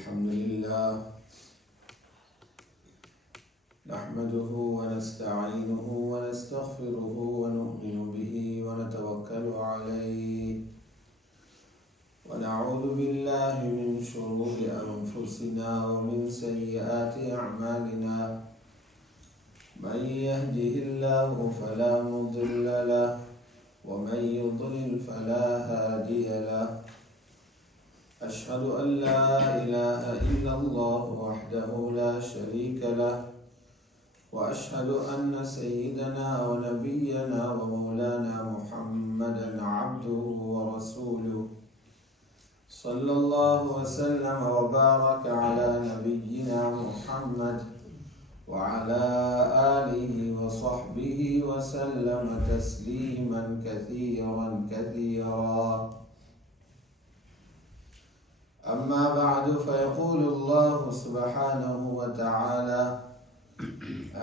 الحمد لله نحمده ونستعينه ونستغفره ونؤمن به ونتوكل عليه ونعوذ بالله من شرور أنفسنا ومن سيئات أعمالنا من يهده الله فلا مضل له ومن يضلل فلا هادي له أشهد أن لا إله إلا الله وحده لا شريك له وأشهد أن سيدنا ونبينا ومولانا محمدا عبده ورسوله صلى الله وسلم وبارك على نبينا محمد وعلى آله وصحبه وسلم تسليما كثيرا كثيرا. أما بعد فيقول الله سبحانه وتعالى: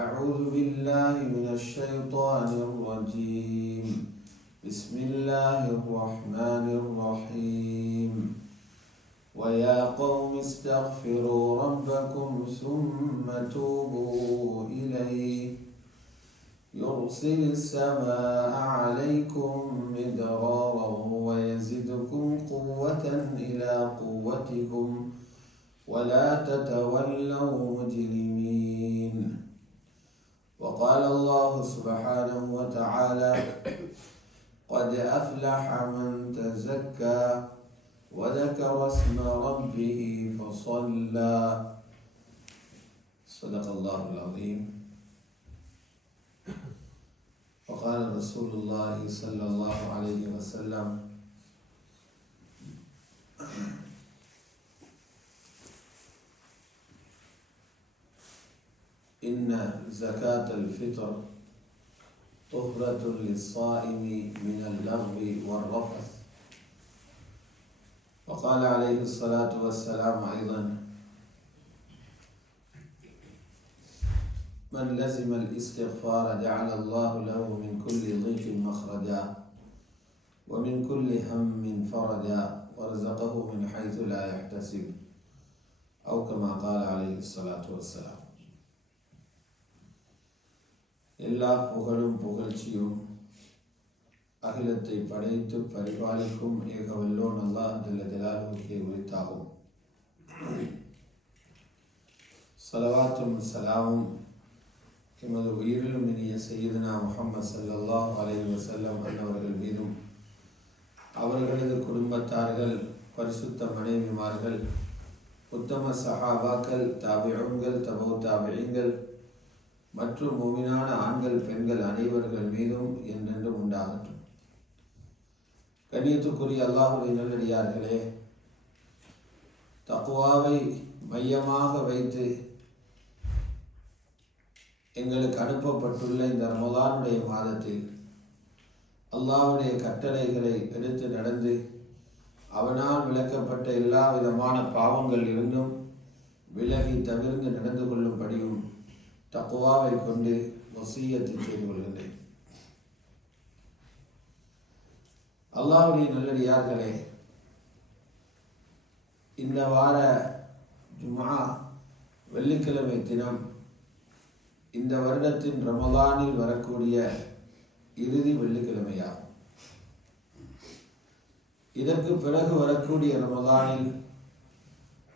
أعوذ بالله من الشيطان الرجيم بسم الله الرحمن الرحيم ويا قوم استغفروا ربكم ثم توبوا إليه يرسل السماء عليكم مدرارا ويزدكم قوة إلى قوتكم ولا تتولوا مجرمين. وقال الله سبحانه وتعالى: قد أفلح من تزكى وذكر اسم ربه فصلى. صدق الله العظيم. وقال رسول الله صلى الله عليه وسلم: إن زكاة الفطر طهرة للصائم من اللغو والرفث. وقال عليه الصلاة والسلام أيضا: من لزم الاستغفار جعل الله له من كل ضيق مخرجا ومن كل هم فرجا ورزقه من حيث لا يحتسب أو كما قال عليه الصلاة والسلام. எல்லா புகழும் புகழ்ச்சியும் அகிலத்தை படைத்து பரிபாலிக்கும் ஏகவல்லோன் அல்லாஹ் ஜல்ல ஜலாலுஹுக்கே உரித்தாகும். ஸலவாத்தும் ஸலாமும் எமது உயிரிலும் இனிய சய்யிதுனா முஹம்மது ஸல்லல்லாஹு அலைஹி வஸல்லம் அன்னவர்கள் மீதும் அவர்களது குடும்பத்தார்கள், பரிசுத்த மனைவிமார்கள், உத்தம சஹாபாக்கள், தாபிஊன்கள், தபூ தாபிஈன்கள் மற்றும் முஃமினான ஆண்கள் பெண்கள் அனைவர்கள் மீதும் என்றென்றும் உண்டாகட்டும். கண்ணியத்துக்குரிய அல்லாஹ்வுடைய நல்லடியார்களே, தக்வாவை மையமாக வைத்து எங்களுக்கு அனுப்பப்பட்டுள்ள இந்த ரமலானுடைய மாதத்தில் அல்லாஹ்வுடைய கட்டளைகளை எடுத்து நடந்து அவனால் விளக்கப்பட்ட எல்லா விதமான பாவங்கள் இருந்தும் விலகி தவிர்த்து நடந்து கொள்ளும்படியும் தக்வாவை கொண்டு வசியத்தை செய்து கொள்கின்றேன். அல்லாஹ்வுடைய நல்லடியார்களே, இந்த வார ஜும்ஆ வெள்ளிக்கிழமை தினம் இந்த வருடத்தின் ரமலானில் வரக்கூடிய இறுதி வெள்ளிக்கிழமையாகும். இதற்கு பிறகு வரக்கூடிய ரமலானில்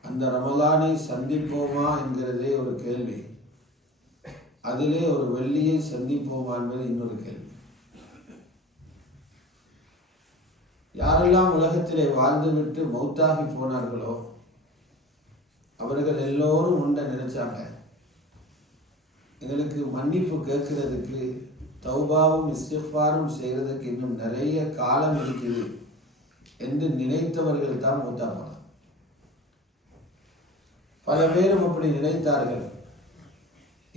அந்த ரமலானை சந்திப்போமா என்கிறதே ஒரு கேள்வி. அதிலே ஒரு வெள்ளியை சந்திப்போமா என்பது இன்னொரு கேள்வி. யாரெல்லாம் உலகத்திலே வாழ்ந்துவிட்டு மௌத்தாகி போனார்களோ அவர்கள் எல்லோரும் உண்ட நினைச்சாங்க, எங்களுக்கு மன்னிப்பு கேட்கறதுக்கு, தௌபாவும் இஸ்திக்ஃபாரும் செய்கிறதுக்கு இன்னும் நிறைய காலம் இருக்குது என்று நினைத்தவர்கள் தான் மௌத்தா போனாங்க. பல பேரும் அப்படி நினைத்தார்கள்.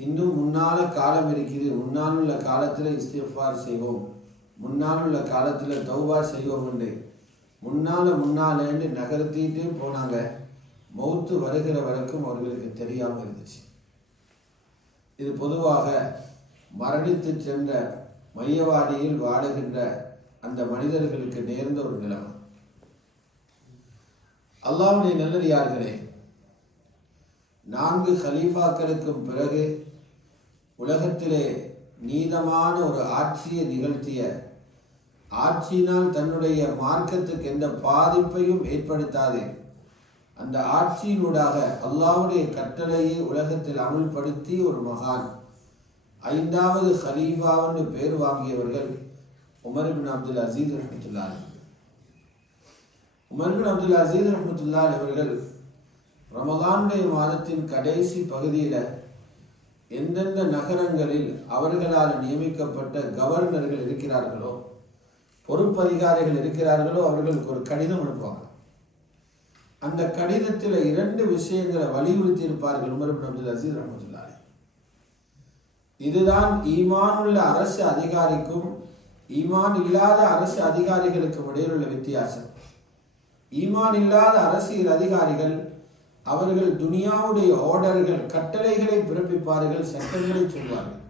இன்னும் முன்னால காலம் இருக்குது, முன்னால் உள்ள காலத்தில் இஸ்திக்ஃபார் செய்வோம், முன்னால் உள்ள காலத்தில் தௌபா செய்வோம் என்று முன்னாலேன்னு நகர்த்திட்டே போனாங்க. மௌத்து வருகிற வரைக்கும் அவர்களுக்கு தெரியாமல் இருந்துச்சு. இது பொதுவாக மரணித்து சென்ற மையவாடியில் வாழுகின்ற அந்த மனிதர்களுக்கு நேர்ந்த ஒரு நிலைமை. அல்லாஹ்வுடைய நல்லடியார்களே, 4 கலீஃபாக்களுக்கும் பிறகு உலகத்திலே நீதமான ஒரு ஆட்சியை நிகழ்த்திய, ஆட்சியினால் தன்னுடைய மார்க்கத்துக்கு எந்த பாதிப்பையும் ஏற்படுத்தாது அந்த ஆட்சியினூடாக அல்லாஹ்வுடைய கட்டளையை உலகத்தில் அமுல்படுத்தி ஒரு மகான் 5வது கலீஃபா என்று பேர் வாங்கியவர்கள் உமர் இப்னு அப்துல் அசீஸ் ரஹ்மத்துல்லாஹி. உமர் இப்னு அப்துல் அசீஸ் ரஹ்மத்துல்லாஹி அவர்கள் ரமலானுடைய மாதத்தின் கடைசி பகுதியில் எந்தெந்த நகரங்களில் அவர்களால் நியமிக்கப்பட்ட கவர்னர்கள் இருக்கிறார்களோ, பொறுப்பதிகாரிகள் இருக்கிறார்களோ, அவர்களுக்கு ஒரு கடிதம் அனுப்புவாங்க. அந்த கடிதத்தில் 2 விஷயங்களை வலியுறுத்தி இருப்பார்கள் உமர் இப்னு அப்துல் அசீஸ் ரஹ்மத்துல்லாஹி. இதுதான் ஈமான் உள்ள அரசு அதிகாரிக்கும் ஈமான் இல்லாத அரசு அதிகாரிகளுக்கும் இடையில் உள்ள வித்தியாசம். ஈமான் இல்லாத அரசியல் அதிகாரிகள் அவர்கள் துனியாவுடைய ஆர்டர்கள், கட்டளைகளை பிறப்பிப்பார்கள், சட்டங்களை சொல்வார்கள்.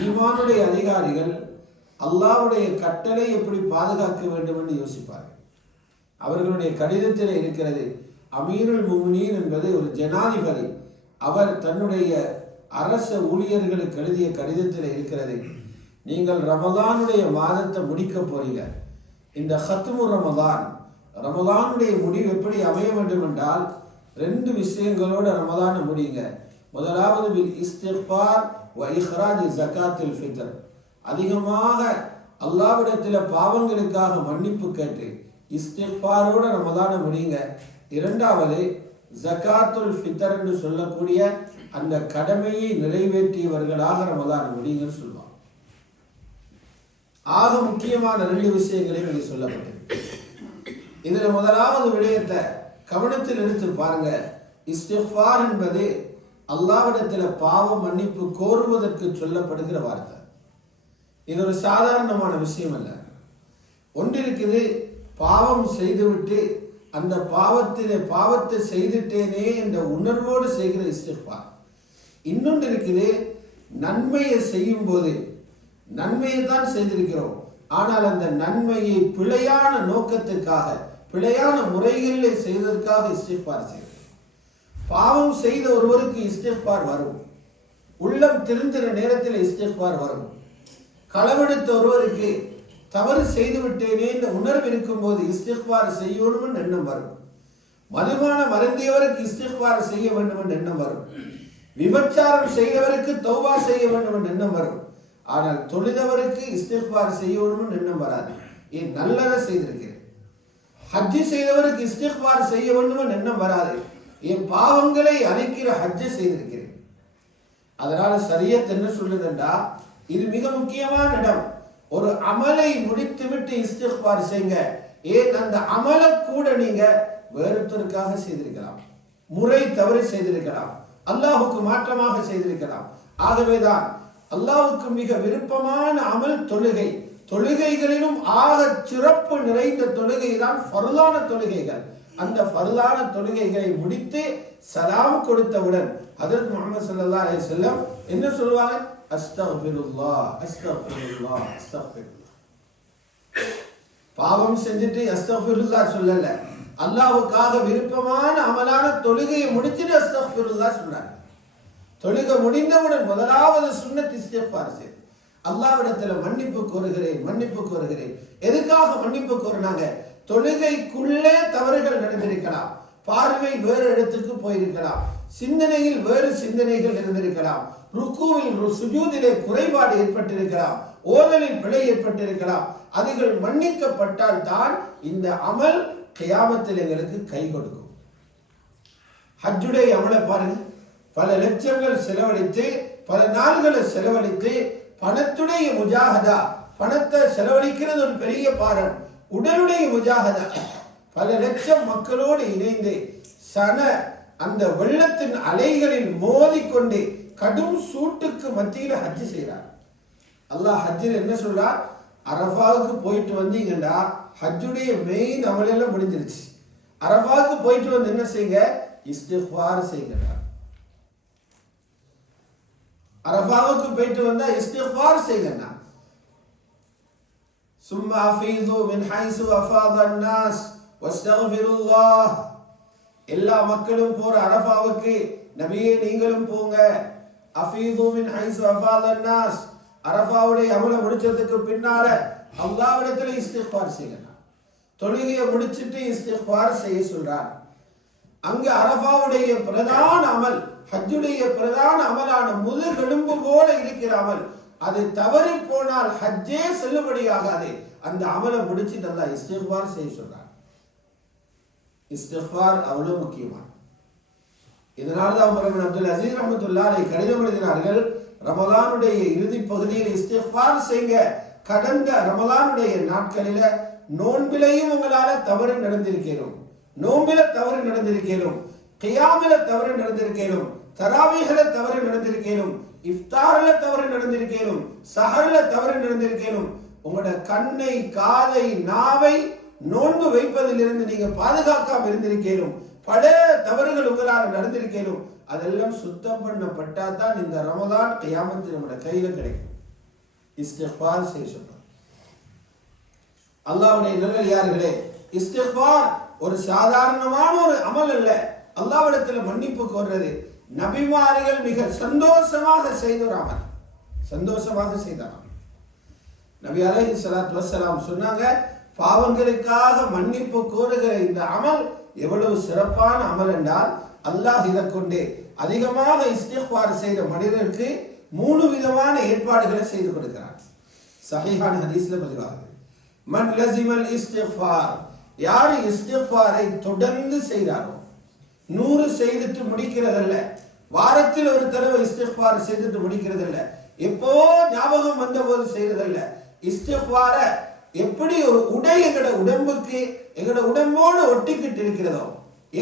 ஈமானுடைய அதிகாரிகள் அல்லாஹ்வுடைய கட்டளை எப்படி பாதுகாக்க வேண்டும் என்று யோசிப்பார்கள். அவர்களுடைய கடிதத்தில் இருக்கிறது, அமீருல் முஃமினீன் என்பது ஒரு ஜனாதிபதி. அவர் தன்னுடைய அரச ஊழியர்களுக்கு எழுதிய கடிதத்தில் இருக்கிறது, நீங்கள் ரமலானுடைய மாதத்தை முடிக்க போறீங்க. இந்த ஹத்மு ரமலானுடைய முடிவு எப்படி அமைய வேண்டும் என்றால் 2 விஷயங்களோட ரமலானை முடியுங்க. முதலாவது பில் இஸ்திக்ஃபார் வ இக்ராஜ் ஜகாத்தில் ஃபித்ர். அதிகமாக அல்லாஹ்விடத்தில் பாவங்களுக்காக மன்னிப்பு கேட்டு இஸ்திக்ஃபாரோட ரமலானை முடியுங்க. 2வது ஜகாத்துல் ஃபித்ர் என்று சொல்லக்கூடிய அந்த கடமையை நிறைவேற்றியவர்களாக ரமலானை முடியுங்கன்னு சொல்லுவாங்க. ஆக முக்கியமான 2 விஷயங்களையும் இங்கே சொல்லப்பட்டது. இதுல முதலாவது விடயத்தை கவனத்தில் எடுத்து பாருங்க. இஸ்திக்ஃபார் என்பது அல்லாஹ்விடத்தில் பாவ மன்னிப்பு கோருவதற்கு சொல்லப்படுகிற வார்த்தை. இது ஒரு சாதாரணமான விஷயம் அல்ல. ஒன்று இருக்குது, பாவம் செய்துவிட்டு அந்த பாவத்தை செய்துட்டேனே என்ற உணர்வோடு செய்கிற இஸ்திக்ஃபார். இன்னொன்று இருக்குது, நன்மையை செய்யும் போது நன்மையை தான் செய்திருக்கிறோம், ஆனால் அந்த நன்மையை பிழையான நோக்கத்துக்காக, பிழையான முறைகளில் செய்வதற்காக இஸ்திக்ஃபார் செய்யும். பாவம் செய்த ஒருவருக்கு இஸ்திக்ஃபார் வரும், உள்ளம் திருந்துற நேரத்தில் இஸ்திக்ஃபார் வரும். களவெடுத்த ஒருவருக்கு தவறு செய்து விட்டேனே என்ற உணர்வு இருக்கும்போது இஸ்திக்ஃபார் செய்யணும் எண்ணம் வரும். மதுபானம் அருந்தியவருக்கு இஸ்திக்ஃபார் செய்ய வேண்டும் என்ற எண்ணம் வரும். விபச்சாரம் செய்தவருக்கு தௌபா செய்ய வேண்டும் என்ற எண்ணம் வரும். ஆனால் தொழுதவருக்கு இஸ்திக்ஃபார் செய்யணும் எண்ணம் வராது. ஏன்? நல்லதை செய்திருக்கிறேன். ஹஜ்ஜி செய்தவருக்கு இஸ்திக்ஃபார் செய்ய வேண்டும் எண்ணம் வராது. என் பாவங்களை அழிக்கிற ஹஜ்ஜை செய்திருக்கிறேன். அதனால ஷரியத் என்ன சொல்லுதுண்டா, இது மிக முக்கியமான இடம். ஒரு அமலை முடித்துவிட்டு இஸ்திக்ஃபார் செய்யுங்க. ஏன்? அந்த அமலை கூட நீங்க வேறொருத்தருக்காக செய்திருக்கலாம், முறை தவறு செய்திருக்கலாம், அல்லாஹுக்கு மாற்றமாக செய்திருக்கலாம். ஆகவேதான் அல்லாஹ்வுக்கு மிக விருப்பமான அமல் தொழுகை. தொழுகைகளிலும் ஆக சிறப்பு நிறைந்த தொழுகை தான் ஃபர்லான தொழுகைகள். அந்த ஃபர்லான தொழுகைகளை முடித்து சலாம் கொடுத்தவுடன் ஹஜ்ரத் முஹம்மது ஸல்லல்லாஹு அலைஹி வஸல்லம் என்ன சொல்வாங்க? அஸ்தக்ஃபிருல்லாஹ் அஸ்தக்ஃபிருல்லாஹ் அஸ்தக்ஃபிருல்லாஹ். பாவம் செஞ்சுட்டு அஸ்தக்ஃபிருல்லாஹ் சொல்லல, அல்லாஹ்வுக்காக விருப்பமான அமலான தொழுகையை முடிச்சிட்டு அஸ்தக்ஃபிருல்லாஹ் சொன்னாங்க. தொழுகை முடிந்தவுடன் முதலாவது சுன்னத் இஸ்திக்ஃபார் செய்து அல்லாஹ்விடத்தில் மன்னிப்பு கோருகிறேன். எதுக்காக மன்னிப்பு கோருனாங்க? தொழுகைக்குள்ளே தவறுகள் நடந்திருக்கலாம், பார்வை வேறு இடத்துக்கு போயிருக்கலாம், சிந்தனையில் வேறு சிந்தனைகள் இருந்திருக்கலாம், ருக்குவில் சுஜூதிலே குறைபாடு ஏற்பட்டிருக்கலாம், ஓதலில் பிழை ஏற்பட்டிருக்கலாம். அதுகள் மன்னிக்கப்பட்டால் தான் இந்த அமல் கியாமத்தில் எங்களுக்கு கை கொடுக்கும். ஹஜ்ஜுடைய அமலை பாருங்க, பல லட்சங்கள் செலவழித்து, பல நாள்களை செலவழித்து, பணத்துடைய முஜாஹதா, பணத்தை செலவழிக்கிறது ஒரு பெரிய பாரம், உடலுடைய முஜாஹதா, பல லட்சம் மக்களோடு இணைந்து அந்த வெள்ளத்தின் அலைகளில் மோதிக்கொண்டு கடும் சூட்டுக்கு மத்தியில் ஹஜ்ஜு செய்கிறார். அல்லாஹ் ஹஜ்ஜில் என்ன சொல்றார்? அரஃபாவுக்கு போயிட்டு வந்தீங்கன்னா ஹஜ்ஜுடைய மெயின் அமலெல்லாம் முடிஞ்சிருச்சு. அரஃபாவுக்கு போயிட்டு வந்து என்ன செய்யுங்க? இஸ்திக்ஃபார் செய்யுங்க. அரஃபாவுக்கு போயிட்டு வந்தா இஸ்திக்ஃபார் செய்யுங்க. சும்மா அஃபீது மின் ஹைசு அஃபாத அன்னாஸ் வஸ்தக்ஃபிருல்லாஹ். எல்லா மக்களும் போற அரஃபாவுக்கு நபியே நீங்களும் போங்க, அஃபீது மின் ஹைஸு அஃபாதன் நாஸ், அரஃபாவுடைய அமலை முடிச்சதுக்கு பின்னால அல்லாஹ்விடத்துல இஸ்திக்ஃபார் செய்யுங்க. தொழுகையை முடிச்சிட்டு இஸ்திக்ஃபார் செய்ய சொல்றார். அங்க அரஃபாவுடைய பிரதான அமல், ஹஜ்ஜுடைய பிரதான அமலான முதுகெலும்பு போல இருக்கிற அமல், அது தவறி போனால் ஹஜ்ஜே செல்லுபடியாகாது. அந்த அமலை முடிச்சுட்டு அல்லாஹ் இஸ்திக்ஃபார் செய்ய சொல்றார். இஸ்திக்ஃபார் அவ்வளவு முக்கியமான. இதனால்தான் உமர் இப்னு அப்துல் அசீஸ் ரஹ்மத்துல்லாஹி அலைஹி கடிதம் எழுதினார்கள், ரமலானுடைய இறுதி பகுதியில் இஸ்திக்ஃபார் செய்யுங்க. கடந்த ரமலானுடைய நாட்களில நோன்பிலையும் உங்களால தவறு நடந்திருக்கணும், நோம்பில தவறு நடந்திருக்கணும், கியாமில தவறு நடந்திருக்கணும், தராவீஹ்ல தவறு நடந்திருக்கணும், இஃப்தார்ல தவறு நடந்திருக்கணும், சஹர்ல தவறு நடந்திருக்கணும். உங்களோட கண்ணை, காதை, நாவை நோன்பு வைப்பதிலிருந்து நீங்க பாதுகாக்காம இருந்திருக்கணும். பல தவறுகள் உங்களால் நடந்திருக்கணும். அதெல்லாம் சுத்தம் பண்ணப்பட்டா தான் இந்த ரமலான் கியாமத்து நம்மளோட கையில கிடைக்கும். இஸ்திக்ஃபார் செய்ய சொல்றார். அல்லாஹ்வுடைய நல்லடியார்களே, இஸ்திக்ஃபார் ஒரு சாதாரணமான ஒரு அமல் அல்ல. அல்லாஹ்விடத்துல மன்னிப்பு கோர்றது நபிமார்கள் மிக சந்தோஷமாக செய்த ஒரு அமல், சந்தோஷமாக செய்தார். நபி அலைஹிஸ்ஸலாத்து வஸ்ஸலாம் சொன்னாங்க, பாவங்களுக்காக மன்னிப்பு கோருகிற இந்த அமல் எவ்வளவு சிறப்பான அமல் என்றால், அல்லாஹ் இதை கொண்டு அதிகமாக இஸ்திக்ஃபார் செய்த மனிதருக்கு 3 விதமான ஏற்பாடுகளை செய்து கொடுக்கிறார். சஹீஹான ஹதீஸ்ல பதிவாகுது, மன் லஸிமல் இஸ்திக்ஃபார், யார் இஸ்திக்ஃபாரை தொடர்ந்து செய்தாரோ, 100 செய்துட்டு முடிக்கிறதல்ல, வாரத்தில் ஒரு தடவை இஸ்திக்ஃபார் செய்துட்டு முடிக்கிறதல்ல, எப்போ ஞாபகம் வந்த போது செய்யறதல்ல. இஸ்திக்ஃபார எப்படி ஒரு உடை எங்கட உடம்புக்கு, எங்கட உடம்போடு ஒட்டிக்கிட்டு இருக்கிறதோ,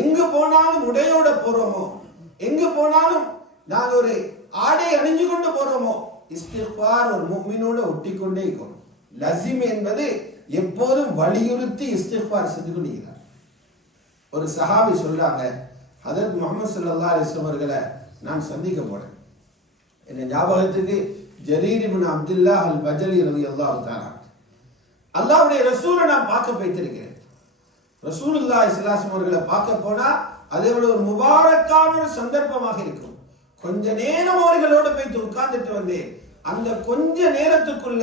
எங்கு போனாலும் உடையோட போறோமோ, எங்கு போனாலும் நாங்க ஒரு ஆடை அணிஞ்சு கொண்டு போறோமோ, இஸ்திக்ஃபார் ஒரு முஃமினோட ஒட்டிக்கொண்டே இருக்கும். லஸிம் என்பது எப்போதும் வலியுறுத்தி இஸ்திக்ஃபார் செஞ்சு கொண்டிருக்கிறார். ஒரு சஹாபி சொல்றாங்க, ஹதரத் முஹம்மது ஸல்லல்லாஹு அலைஹி வஸல்லம் அவர்களை நான் சந்திக்க போனேன். என் ஞாபகத்துக்கு ஜரீர் இப்னு அப்துல்லாஹ் அல் பஜலி ரலியல்லாஹு தஆலா, அல்லாஹ்வுடைய ரசூலை நான் பார்க்க போய்த்திருக்கிறேன். ரசூலுல்லாஹி ஸல்லல்லாஹு அலைஹி வஸல்லம் அவர்களை பார்க்க போனா அது ஒரு முபாரக்கான ஒரு சந்தர்ப்பமாக இருக்கும். கொஞ்ச நேரம் அவர்களோட போய் உட்கார்ந்துட்டு வந்தேன். அந்த கொஞ்ச நேரத்துக்குள்ள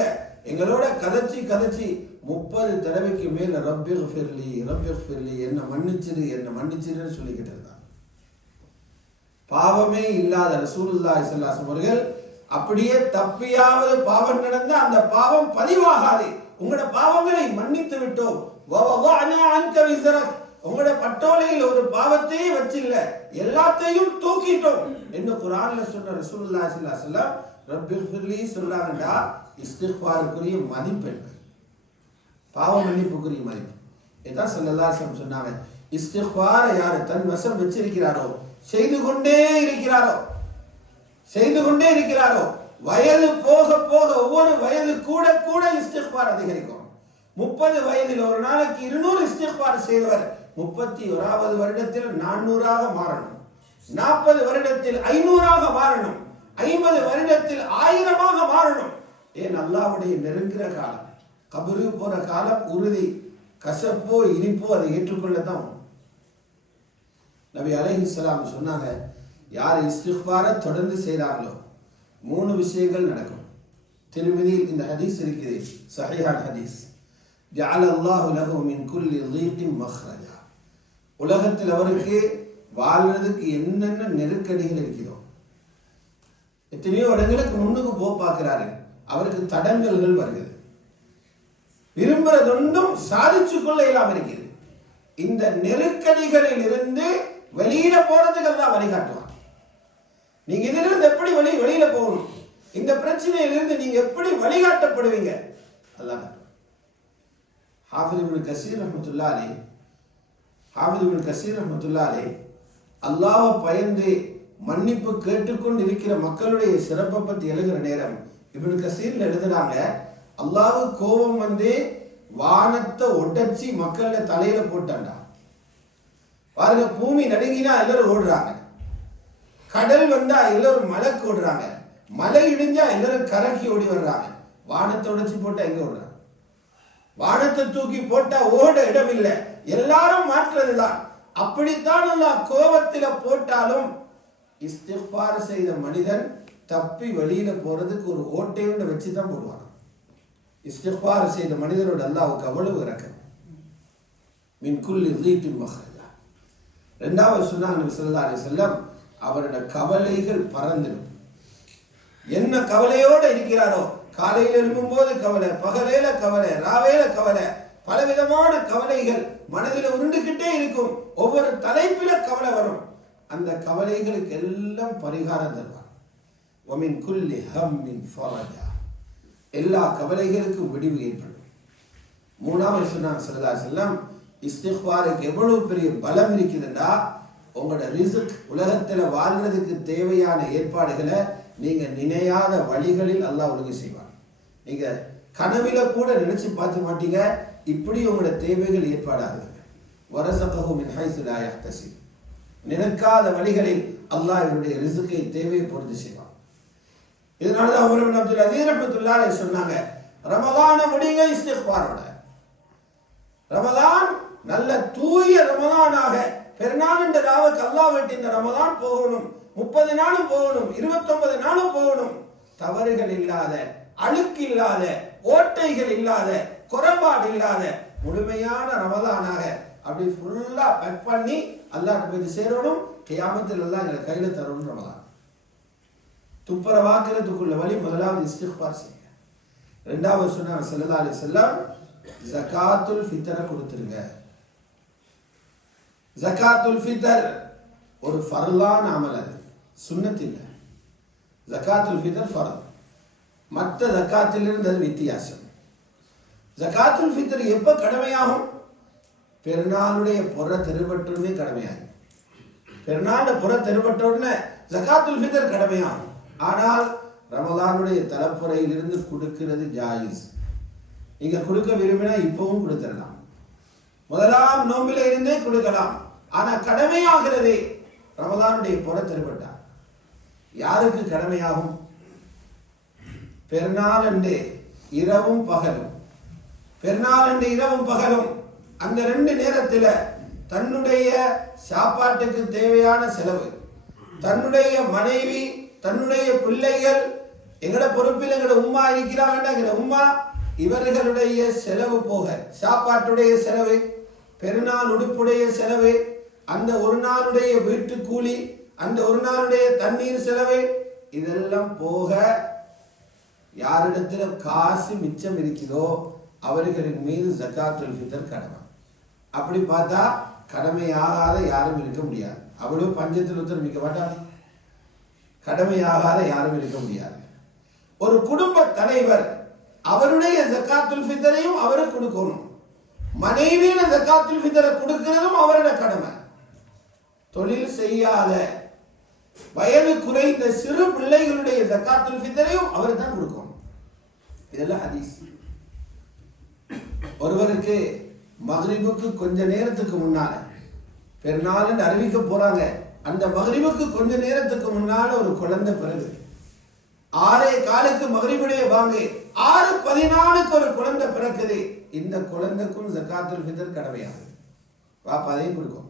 எங்களோட கதைச்சி 30 தடவைக்கு மேல ரப்பிக்ஃபிர்லி ரப்பிக்ஃபிர்லி, என்ன மன்னிச்சிரு என்ன மன்னிச்சிருன்னு சொல்லிக்கிட்டு இருந்தாங்க. பாவமே இல்லாத ரசூலுல்லாஹி ஸல்லல்லாஹு அலைஹி வஸல்லம் அவர்கள் அப்படியே தப்பியாவது பாவம் நடந்தா அந்த பாவம் பதிவாகாது, உங்களோட பாவங்களை மன்னித்து விட்டோம், வவதஅனா அன்க விஸ்ரக், உங்களோட பட்டோலையில் ஒரு பாவத்தையே வச்சில்ல, எல்லாத்தையும் தூக்கிட்டோம் என்று குர்ஆன்ல சொன்ன ரசூலுல்லாஹி ஸல்லல்லாஹு அலைஹி வஸல்லம் ரப்பிக்ஃபிர்லி சொல்றாங்கடா. இஸ்திக்ஃபாருக்குரிய மதிப்பு, பாவ மன்னிப்புக்குரிய மதிப்பு இதான் ஸல்லல்லாஹு அலைஹி வஸல்லம் சொன்னாங்க. இஸ்திக்ஃபாரை யார் தன் வசம் வச்சிருக்கிறாரோ, செய்து கொண்டே இருக்கிறாரோ, வயது போக போக ஒவ்வொரு வயது கூட கூட இஸ்திக்ஃபார் அதிகரிக்கும். 30 வயதில் ஒரு நாளைக்கு 200 இஸ்திக்ஃபார் செய்தவர் 31வது வருடத்தில் 400ஆக மாறணும், 40 வருடத்தில் 500ஆக மாறணும், 50 வருடத்தில் 1000ஆக மாறணும். ஏன்? அல்லாஹ்வுடைய நெருங்கிற காலம், கபரு போற காலம் உறுதி, கசப்போ இனிப்போ அதை ஏற்றுக்கொள்ளத்தான். நபி அலைஹிஸ்ஸலாம் சொன்னாங்க, யார் இஸ்திக்ஃபாரை தொடர்ந்து செய்றாங்களோ 3 விஷயங்கள் நடக்கும். திருமதியில் இந்த ஹதீஸ் இருக்குது, சஹீஹான ஹதீஸ். ஜஅல அல்லாஹு லஹு மின் குல்லி ضيقின் மக்ரஜா, உலகத்தில் அவருக்கு வாழ்றதுக்கு என்னென்ன நெருக்கடிகள் இருக்கிறதோ, எத்தனையோ இடங்களுக்கு முன்னுக்கு போக பார்க்கிறாரு, அவருக்கு தடங்கல்கள் வருகிறது, விரும்புறதொன்றும் சாதிச்சு கொள்ள இல்லாம இருக்குது. இந்த நெருக்கடிகளில் இருந்து வெளியில போறதுக்கு தான் வழிகாட்டுவான். நீங்க இதுல இருந்து எப்படி வெளியில போகணும், இந்த பிரச்சனையிலிருந்து நீங்க எப்படி வழிகாட்டப்படுவீங்க, அல்லாஹ். ஹாஃபிஸ் இப்னு கஸீர் ரஹ்மத்துல்லாஹி அலைஹி அல்லாஹ்வை பயந்து மன்னிப்பு கேட்டுக்கொண்டு இருக்கிற மக்களுடைய சிறப்பை பத்தி எழுதுகிற நேரம் இப்னு கஸீர்ல எழுதுறாங்க, அல்லாஹ் கோபம் வந்து வானத்தை உடைச்சி மக்கள தலையில போட்டாண்டா. பாருங்க, பூமி நடுங்கினா எல்லாரும் ஓடுறாங்க, கடல் வந்தா எல்லாரும் மலைக்கு ஓடுறாங்க, மலை இடிஞ்சா எல்லாரும் கரைக்கு ஓடி வர்றாங்க. வானத்தை உடைச்சி போட்டா எங்க ஓடுறாங்க? வானத்தை தூக்கி போட்டா ஓட இடம் இல்லை, எல்லாரும் மாற்றுறதுதான். அப்படித்தான் அல்லாஹ் கோபத்தில போட்டாலும் இஸ்திக்ஃபார் செய்த மனிதன் தப்பி வெளியில போறதுக்கு ஒரு ஓட்டையோட வச்சு தான் போடுவான். இஸ்திக்ஃபார் செய்த மனிதரோட அல்லாஹ்வுக்கு அவ்வளவு இரக்கம். மின் குல்லி தீக்கின் மஹ்ரஜா. ரெண்டாவது சொன்னாங்க நபி ஸல்லல்லாஹு அலைஹி வஸல்லம், அவரோட கவலைகள் பறந்துடும். என்ன கவலையோட இருக்கிறாரோ, காலையில் எழும்பும்போது கவலை, பகலையில கவலை, ராவையில கவலை, பலவிதமான கவலைகள் மனதில் உருண்டுகிட்டே இருக்கும். ஒவ்வொரு தலைப்பில கவலை வரும். அந்த கவலைகளுக்கு எல்லாம் பரிகாரம் தருவார். வமின் குல்லி ஹம்மின் ஃபரஜா. எல்லா கவலைகளுக்கும் விடிவு ஏற்படும். மூணாவது சொன்னாங்க ஸல்லல்லாஹு அலைஹி வஸல்லம், இஸ்திக்ஃபாருக்கு எவ்வளவு பெரிய பலம் இருக்குதுன்னா, உங்களோட ரிஸ்க் உலகத்தில் வாழ்றதுக்கு தேவையான ஏற்பாடுகளை நீங்க நினையாத வழிகளில் அல்லாஹ் ஒழுங்கு செய்வார். நீங்க கனவில கூட நினைச்சு பார்த்து மாட்டீங்க, இப்படி உங்களோட தேவைகள் ஏற்பாடாகுது. வரஸகஹு மின் ஹைஸு லா யஹ்தஸிப். நினைக்காத வழிகளில் அல்லாஹ் இவருடைய ரிஸ்கை தேவையை பொறுத்து செய்வான். இதனாலதான் உமர் இப்னு அப்துல் அஸீஸ் ரஹ்மத்துல்லாஹி அலைஹி சொன்னாங்க, ரமலான முடிங்க இஸ்திக்ஃபாரோட. ரமலான் நல்ல தூய ரமலானாக, பெருநாள் என்ற ராவுக்கு அல்லாஹ் விட்டு இந்த ரமலான் போகணும், 30 நாளும் போகணும், 29 நாளும் போகணும். தவறுகள் இல்லாத, அழுக்கு இல்லாத, ஓட்டைகள் இல்லாத, குறைபாடு இல்லாத முழுமையான ரமலானாக அப்படி ஃபுல்லா பேக் பண்ணி அல்லாஹ்ட்ட போய் சேரணும். கியாமத்தில் அல்லாஹ் எங்களை கையில தரணும். ரமலான் துப்புரவாக்குறதுக்குள்ள வழி முதலாவது இஸ்திக்ஃபார் செய்யுங்க. ரெண்டாவது சொன்னாங்க ஸல்லல்லாஹு அலைஹி வஸல்லம், ஜகாத்துல் ஃபித்ரை கொடுத்துருங்க. ஜகாத்துல் ஃபித்ர் ஒரு ஃபர்லான அமல், அது சுன்னத் இல்லை. ஜகாத்துல் ஃபித்ர் ஃபர்ல், மற்ற ஜகாத்திலிருந்து அது வித்தியாசம். ஜகாத்துல் ஃபித்ர் எப்ப கடமையாகும்? பெருநாளுடைய புற தெருவட்டுடனே கடமையாகும். பெருநாள் புற தெருவட்டுடனே ஜகாத்துல் ஃபித்ர் கடமையாகும். ஆனால் ரமலானுடைய தலைப்புறையிலிருந்து கொடுக்கிறது ஜாயிஸ். நீங்க கொடுக்க விரும்பினா இப்பவும் கொடுத்துடலாம், முதலாம் நோம்பில இருந்தே கொடுக்கலாம். ஆனா கடமையாகிறது ரமலானுடைய புற தெருவட்டா. யாருக்கு கடமையாகும்? பெருநாள் அன்று இரவும் பகலும், பெருநாள் அன்று இரவும் பகலும், அந்த 2 நேரத்தில் தன்னுடைய சாப்பாட்டுக்கு தேவையான செலவு, தன்னுடைய மனைவி, தன்னுடைய பிள்ளைகள், எங்கட பொறுப்பில் எங்கட உம்மா இருக்கிறாங்கன்னா எங்கட உம்மா, இவர்களுடைய செலவு போக, சாப்பாட்டுடைய செலவு, பெருநாள் உடுப்புடைய செலவு, அந்த ஒரு நாளுடைய வீட்டு கூலி, அந்த ஒரு நாளுடைய தண்ணீர் செலவு, இதெல்லாம் போக யாரிடத்துல காசு மிச்சம் இருக்கிறதோ அவர்களின் மீது ஜகாத்துல் ஃபித்ர் கடமை. அப்படி பார்த்தா கடமையாகாத யாரும் இருக்க முடியாது. அவ்வளவு பஞ்சத்தில் ஒருத்தர் மிக்க மாட்டாங்க. கடமையாகாத யாரும் இருக்க முடியாது. ஒரு குடும்ப தலைவர் அவருடைய ஜகாத்துல் ஃபித்ரையும் அவருக்கு கொடுக்கணும். மனைவியில ஜகாத்துல் ஃபித்ரை கொடுக்கிறதும் அவருடைய கடமை. தொழில் செய்யாத வயது குறைந்த சிறு பிள்ளைகளுடைய ஜகாத்துல் ஃபித்ரையும் அவர் தான் கொடுக்கணும். இதெல்லாம் ஹதீஸ். ஒருவருக்கு மக்ரிபுக்கு கொஞ்ச நேரத்துக்கு முன்னால, பெருநாள் அறிவிக்க போறாங்க, அந்த மக்ரிபுக்கு கொஞ்ச நேரத்துக்கு முன்னால ஒரு குழந்தை பிறகு 6:15 மக்ரிபுடைய வாங்க 6:14 ஒரு குழந்தை பிறக்குது. இந்த குழந்தைக்கும் ஜகாத்துல் ஃபித்ர் கடமையாகுது. பாப்பா அதையும் கொடுக்கும்.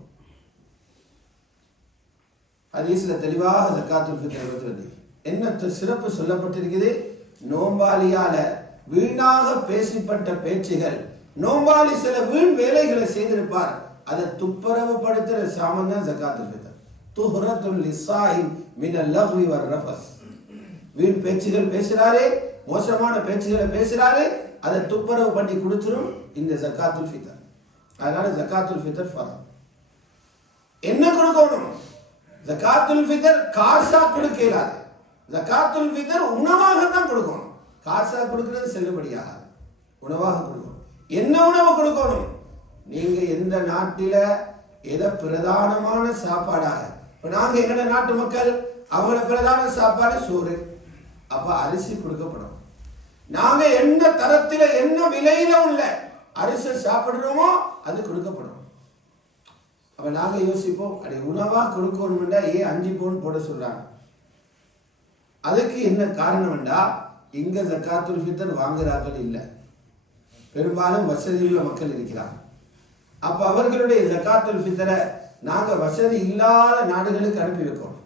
ஹதீஸ்ல தெளிவாக ஜகாத்துல் ஃபித்ர் வருகிறது. என்ன சிறப்பு சொல்லப்பட்டிருக்குது? நோம்பாளியால வீணாக பேசப்பட்ட பேச்சுகள், நோம்பாளி சில வீண் வேலைகளை செய்திருப்பார், அதை துப்புரவுப்படுத்துற சாமன் தான் ஜகாத்துல் ஃபித்ர். துஹ்ரத்துல் லிஸாயிம் மினல் லஹ்வி வர் ரஃபஸ். வீண் பேச்சுகள் பேசுறாரே, மோசமான பேச்சுகளை பேசுறாரே, அதை துப்புரவு பண்ணி கொடுத்துரும் இந்த ஜகாத்துல் ஃபித்ர். அதனால ஜகாத்துல் ஃபித்ர் ஃபர்த். என்ன கொடுக்கணும்? ஜகாத்துல் ஃபித்ர் காசா கொடுக்கலாது. ஜகாத்துல் ஃபித்ர் உணவாக தான் கொடுக்கணும். காசா கொடுக்கிறது செல்லுபடியாகாது. உணவாக கொடுக்கணும். என்ன உணவு கொடுக்கணும்? நீங்க எந்த நாட்டில எதை பிரதானமான சாப்பாடாக, இப்ப நாங்க எங்கட நாட்டு மக்கள் அவங்களோட பிரதான சாப்பாடு சோறு, அப்ப அரிசி கொடுக்கப்படும். நாங்க எந்த தரத்தில என்ன விலையில உள்ள அரிசி சாப்பிடுறோமோ அது கொடுக்கப்படும். அப்ப நாங்க யோசிப்போம், அப்படி உணவா கொடுக்கணும்னா ஏன் 5 பவுன் போட சொல்றாங்க? அதுக்கு என்ன காரணம் என்றா, இங்க ஜகாத்துல் ஃபித்ர் வாங்குறார்கள் இல்லை, பெரும்பாலும் வசதியுள்ள மக்கள் இருக்கிறார். அப்ப அவர்களுடைய ஜகாத்துல் ஃபித்ரை நாங்க வசதி இல்லாத நாடுகளுக்கு அனுப்பி வைக்கணும்.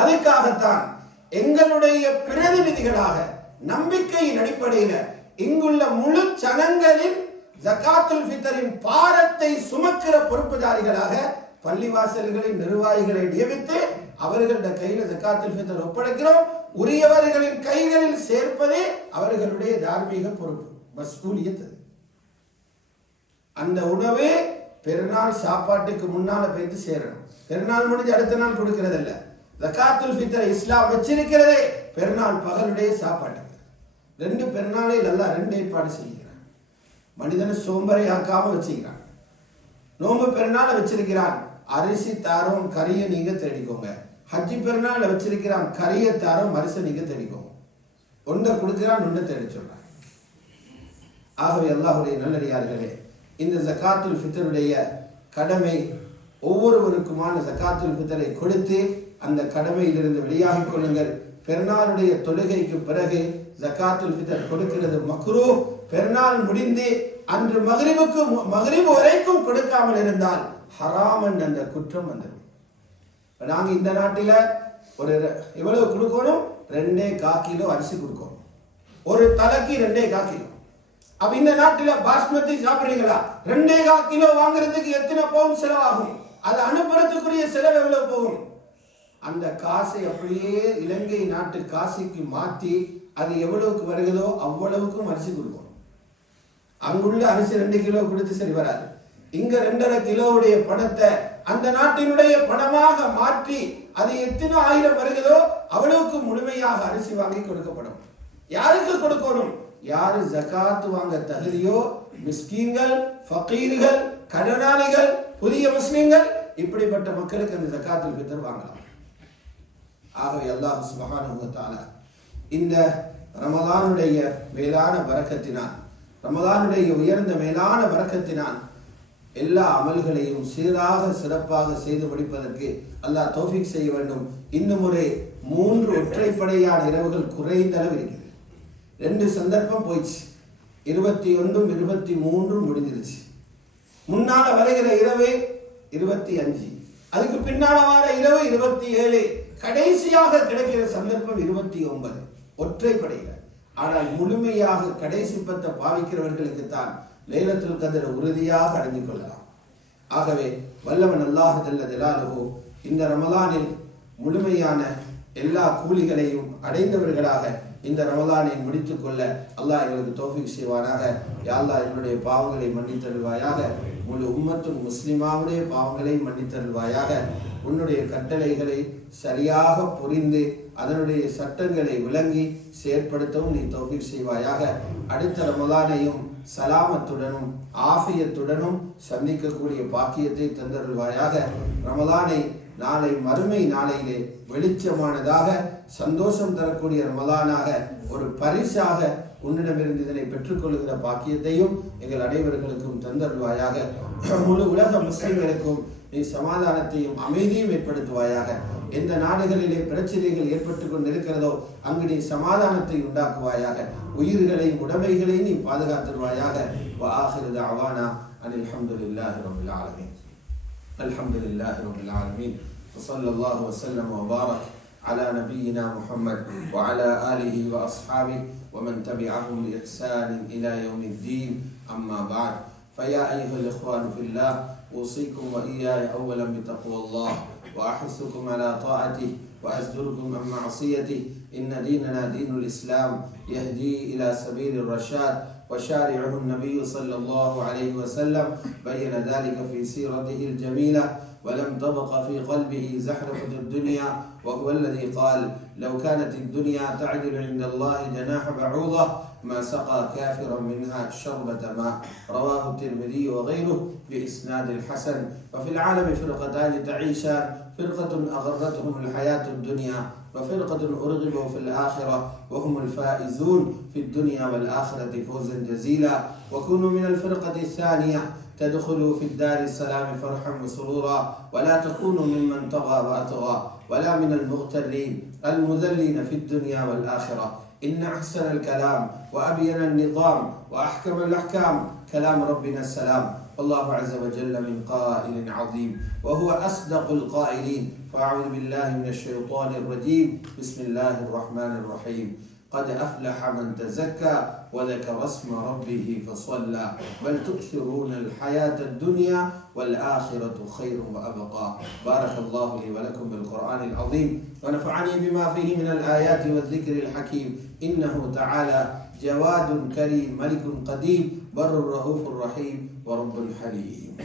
அதுக்காகத்தான் எங்களுடைய பிரதிநிதிகளாக நம்பிக்கையின் அடிப்படையில் இங்குள்ள முழு ஜனங்களின் ஜகாத்துல் ஃபித்ரின் பாரத்தை சுமக்கிற பொறுப்புதாரிகளாக பள்ளிவாசல்களின் நிர்வாகிகளை நியமித்து அவர்களுடைய கையில் ஜகாத்துல் ஃபித்ர் ஒப்படைக்கிறோம். உரியவர்களின் கைகளில் சேர்ப்பதே அவர்களுடைய தார்மீக பொறுப்பு, மஸ்ஊலியத். அந்த உணவு பெருநாள் சாப்பாட்டுக்கு முன்னால போயிட்டு சேரணும். பெருநாள் முடிஞ்சு அடுத்த நாள் கொடுக்கிறது இல்ல. ஜகாத்துல் ஃபித்ரை இஸ்லாம் வச்சிருக்கிறதே பெருநாள் பகலுடைய சாப்பாட்டுக்கு. 2 பெருநாளை நல்லா 2 ஏற்பாடு செய்கிறான். மனிதனை சோம்பரை ஆக்காம வச்சுக்கிறான். நோம்பு பெருநாளை வச்சிருக்கிறான், அரிசி தாரம் கறியை நீங்க தேடிக்கோங்க. ஹஜ்ஜி பெருநாள் வச்சிருக்கிறான், கறியை தாரம் அரிசி நீங்க தேடிக்கோங்க. ஒன்றை கொடுக்கிறான், ஒன்றை தேடி சொல்றான். ஆகவே அல்லாஹ்வுடைய நல்லடியார்களே, இந்த ஜகாத்துல் ஃபித்ருடைய கடமை ஒவ்வொருவருக்குமான ஜகாத்துல் ஃபித்ரை கொடுத்து அந்த கடமையிலிருந்து வெளியாகிக் கொள்ளுங்கள். பெருநாளுடைய தொழுகைக்கு பிறகு ஜகாத்துல் ஃபித்ர் கொடுக்கிறது மக்ரூஹ். பெருநாள் முடிந்து அன்று மக்ரிப் வரைக்கும் கொடுக்காமல் இருந்தால் ஹராம் என்ற அந்த குற்றம் வந்துடும். நாங்க இந்த நாட்டில ஒரு எவ்வளவு கொடுக்கணும்? 2.25 கிலோ அரிசி கொடுக்கணும். ஒரு தலைக்கு 2.25 கிலோ. அப்ப இந்த நாட்டில பாஸ்மதி சாப்பிடுறீங்களா? 2.25 கிலோ வாங்குறதுக்கு எத்தனை பவுன் செலவாகும்? அது அனுப்புறதுக்குரிய செலவு எவ்வளவு போகும்? அந்த காசை அப்படியே இலங்கை நாட்டு காசிக்கு மாற்றி அது எவ்வளவுக்கு வருகிறதோ அவ்வளவுக்கும் அரிசி கொடுக்கணும். அங்குள்ள அரிசி 2 கிலோ கொடுத்து சரி வராது. இங்க 2.5 கிலோவுடைய பணத்தை அந்த நாட்டினுடைய பணமாக மாற்றி அது எத்தனை ஆயிரம் வருகிறதோ அவ்வளவுக்கு முழுமையாக அரிசி வாங்கி கொடுக்கப்படும். யாருக்கு கொடுக்கணும்? யாரு ஜகாத் வாங்க தகுதியோ, மிஸ்கீன்கள், ஃபகீர்கள், கடனாளிகள், புதிய முஸ்லிம்கள், இப்படிப்பட்ட மக்களுக்கு அந்த ஜகாத்துல் ஃபித்ர் வாங்கலாம். ஆகவே அல்லாஹ் சுப்ஹானஹு வ தஆலா இந்த ரமலானுடைய மேலான பரக்கத்தினால், ரமலானுடைய உயர்ந்த மேலான பரக்கத்தினால் எல்லா அமல்களையும் சீராக சிறப்பாக செய்து முடிப்பதற்கு அல்லாஹ் தௌஃபீக் செய்ய வேண்டும். இன்னும் ஒரு 3 ஒற்றைப்படையான இரவுகள் குறைந்த அளவு இருக்கிறது. 2 சந்தர்ப்பம் போயிடுச்சு. 21, 23 முடிஞ்சிருச்சு. முன்னால வருகிற இரவு 25, அதுக்கு பின்னால வர இரவு 27, கடைசியாக கிடைக்கிற சந்தர்ப்பம் 29 ஒற்றைப்படையில. ஆனால் முழுமையாக கடைசி 10 பாவிக்கிறவர்களுக்கு தான் லைலத்துல் கத்ர் உறுதியாக அடைந்து கொள்ளலாம். ஆகவே வல்லவன் அல்லாஹ் ஜல்ல ஜலாலுஹு இந்த ரமலானில் முழுமையான எல்லா கூலிகளையும் அடைந்தவர்களாக இந்த ரமலானை முடித்துக் கொள்ள அல்லாஹ் எங்களுக்கு தௌஃபீக் செய்வானாக. யா அல்லாஹ் என்னுடைய பாவங்களை மன்னித்தருள்வாயாக. முழு உம்மத்தும் முஸ்லிமாவுடைய பாவங்களை மன்னித்தருள்வாயாக. உன்னுடைய கட்டளைகளை சரியாக புரிந்து அதனுடைய சட்டங்களை விளங்கி செயற்படுத்தவும் நீ தௌஃபீக் செய்வாயாக. அடுத்த ரமலானையும் சலாமத்துடனும் ஆஃபியத்துடனும் சந்திக்கக்கூடிய பாக்கியத்தை தந்தருள்வாயாக. ரமலானை நாளை மறுமை நாளையிலே வெளிச்சமானதாக சந்தோஷம் தரக்கூடிய ரமலானாக ஒரு பரிசாக உன்னிடமிருந்து இதனை பெற்றுக்கொள்கிற பாக்கியத்தையும் எங்கள் அனைவர்களுக்கும் தந்தருள்வாயாக. முழு உலக முஸ்லிம்களுக்கும் நீ சமாதானத்தையும் அமைதியும் ஏற்படுத்துவாயாக. எந்த நாடுகளிலே பிரச்சனைகள் ஏற்பட்டுக் கொண்டிருக்கிறதோ அங்கு நீ சமாதானத்தை உண்டாக்குவாயாக. உயிர்களையும் உடைமைகளையும் நீ பாதுகாத்துருவாயாக. வஆகிரு தஅவானா அனில் ஹம்துலில்லாஹி ரப்பில் ஆலமீன். அல்ஹம்துலில்லாஹி ரப்பில் ஆலமீன். வஸல்லல்லாஹு வஸல்லம் வபாரக் على نبينا محمد وعلى آله وأصحابه ومن تبعهم بإحسان إلى يوم الدين. أما بعد فيا أيها الإخوان في الله أوصيكم وإياي أولا بتقوى الله وأحثكم على طاعته وأزجركم عن معصيته. إن ديننا دين الإسلام يهدي إلى سبيل الرشاد وشارعه النبي صلى الله عليه وسلم بين ذلك في سيرته الجميلة ولم تبق في قلبه زحرفة الدنيا وهو الذي قال لو كانت الدنيا تعدل عند الله جناح بعوضة ما سقى كافرا منها شربة ماء. رواه الترمذي وغيره بإسناد الحسن. وفي العالم فرقتان تعيشان، فرقة أغرتهم الحياة الدنيا وفرقة أرغبوا في الآخرة وهم الفائزون في الدنيا والآخرة فوزا جزيلا. وكونوا من الفرقة الثانية تدخلوا في الدار السلام فرحا وسرورا ولا تكونوا ممن طغى وأطغى ولا من المغترين المذلين في الدنيا والآخرة. إن أحسن الكلام وأبين النظام وأحكم الأحكام كلام ربنا السلام. والله عز وجل من قائل عظيم وهو أصدق القائلين فأعوذ بالله من الشيطان الرجيم. بسم الله الرحمن الرحيم. قد أفلح من تزكى وذكر اسم ربه فصلى بل تؤثرون الحياة الدنيا والآخرة خير وأبقى. بارك الله لي ولكم بالقرآن العظيم ونفعني بما فيه من الآيات والذكر الحكيم. إنه تعالى جواد كريم ملك قديم بر رؤوف رحيم ورب حليم.